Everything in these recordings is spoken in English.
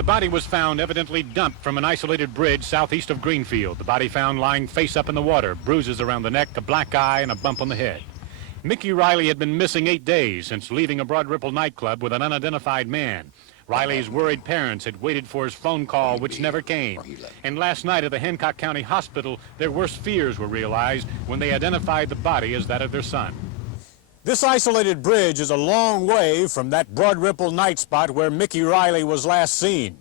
The body was found evidently dumped from an isolated bridge southeast of Greenfield. The body found lying face up in the water, bruises around the neck, a black eye, and a bump on the head. Mickey Riley had been missing 8 days since leaving a Broad Ripple nightclub with an unidentified man. Riley's worried parents had waited for his phone call, which never came. And last night at the Hancock County Hospital, their worst fears were realized when they identified the body as that of their son. This isolated bridge is a long way from that Broad Ripple night spot where Mickey Riley was last seen.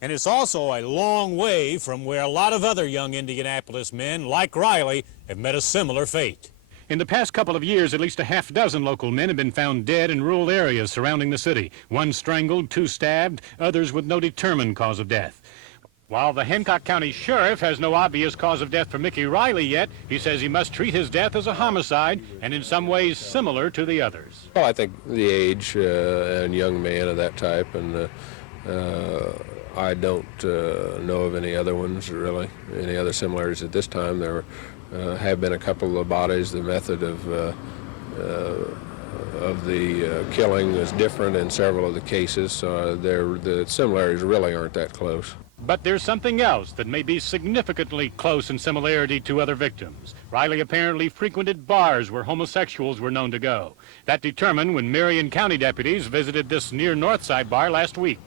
And it's also a long way from where a lot of other young Indianapolis men, like Riley, have met a similar fate. In the past couple of years, at least a half dozen local men have been found dead in rural areas surrounding the city. One strangled, 2 stabbed, others with no determined cause of death. While the Hancock County Sheriff has no obvious cause of death for Mickey Riley yet, he says he must treat his death as a homicide and in some ways similar to the others. Well, I think the age and young man of that type, and I don't know of any other ones, really, any other similarities at this time. There have been a couple of bodies. The method of the killing is different in several of the cases, so the similarities really aren't that close. But there's something else that may be significantly close in similarity to other victims. Riley apparently frequented bars where homosexuals were known to go. That determined when Marion County deputies visited this near Northside bar last week.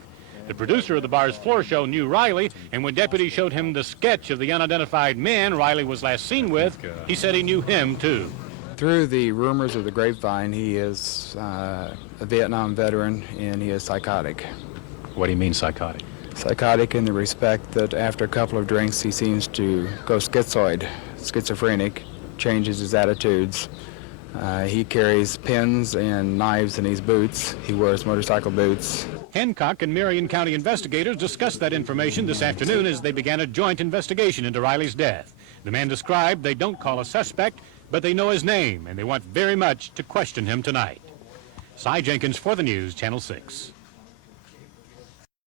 The producer of the bar's floor show knew Riley, and when deputies showed him the sketch of the unidentified man Riley was last seen with, he said he knew him too. Through the rumors of the grapevine, he is a Vietnam veteran and he is psychotic. What do you mean psychotic? Psychotic in the respect that after a couple of drinks he seems to go schizoid, schizophrenic, changes his attitudes. He carries pins and knives in his boots. He wears motorcycle boots. Hancock and Marion County investigators discussed that information this afternoon as they began a joint investigation into Riley's death. The man described they don't call a suspect, but they know his name, and they want very much to question him tonight. Cy Jenkins for the News, Channel 6.